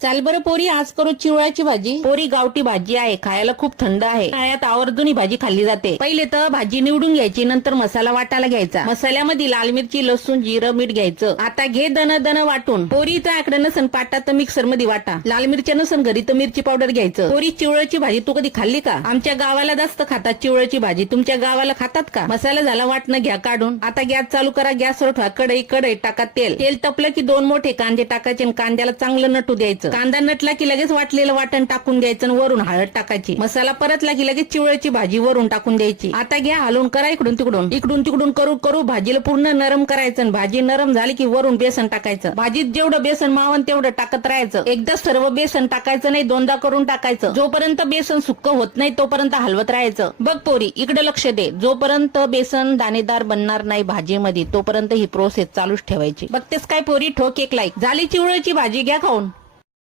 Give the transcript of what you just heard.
चाल बरं पोरी, आज करू चिवळाची भाजी. पोरी, गावठी भाजी आहे, खायला खूप थंड आहे. उन्हाळ्यात आवर्जून ही भाजी खाल्ली जाते. पहिले तर भाजी निवडून घ्यायची, नंतर मसाला वाटायला घ्यायचा. मसाल्यामध्ये लाल मिरची, लसूण, जिरं, मीठ घ्यायचं. आता घे दन वाटून. पोरी, त्याकडे नसन पाटा तर मिक्सर मध्ये वाटा. लाल मिरच्या नसन घरी तर मिरची पावडर घ्यायचं. पोरी, चिवळाची भाजी तू कधी खाल्ली का? आमच्या गावाला जास्त खातात चिवळाची भाजी. तुमच्या गावाला खातात का? मसाला झाला वाटणं, घ्या काढून. आता गॅस चालू करा. गॅसवर ठेवा कढई टाका तेल. तेल तपलं की 2 मोठे कांदे टाकायचे आणि कांद्याला चांगलं नटू द्यायचं. कांदा नटला की लगेच वाटलेलं वाटण टाकून द्यायचं आणि वरून हळद टाकायची. मसाला परतला की लगेच चिवळाची भाजी वरून टाकून द्यायची. आता घ्या हलवून करा इकडून तिकडून करू भाजीला पूर्ण नरम करायचं. भाजी नरम झाली की वरून बेसन टाकायचं. भाजीत जेवढं बेसन मावन तेवढं टाकत राहायचं. एकदा सर्व बेसन टाकायचं नाही, 2दा करून टाकायचं. जोपर्यंत बेसन सुक्क होत नाही तोपर्यंत हलवत राहायचं. बघ पोरी, इकडे लक्ष दे. जोपर्यंत बेसन दाणेदार बनणार नाही भाजीमध्ये तोपर्यंत ही प्रोसेस चालूच ठेवायची. बघतेस काय पोरी, ठोक एक लाईक. झाली चिवळाची भाजी, घ्या खाऊन.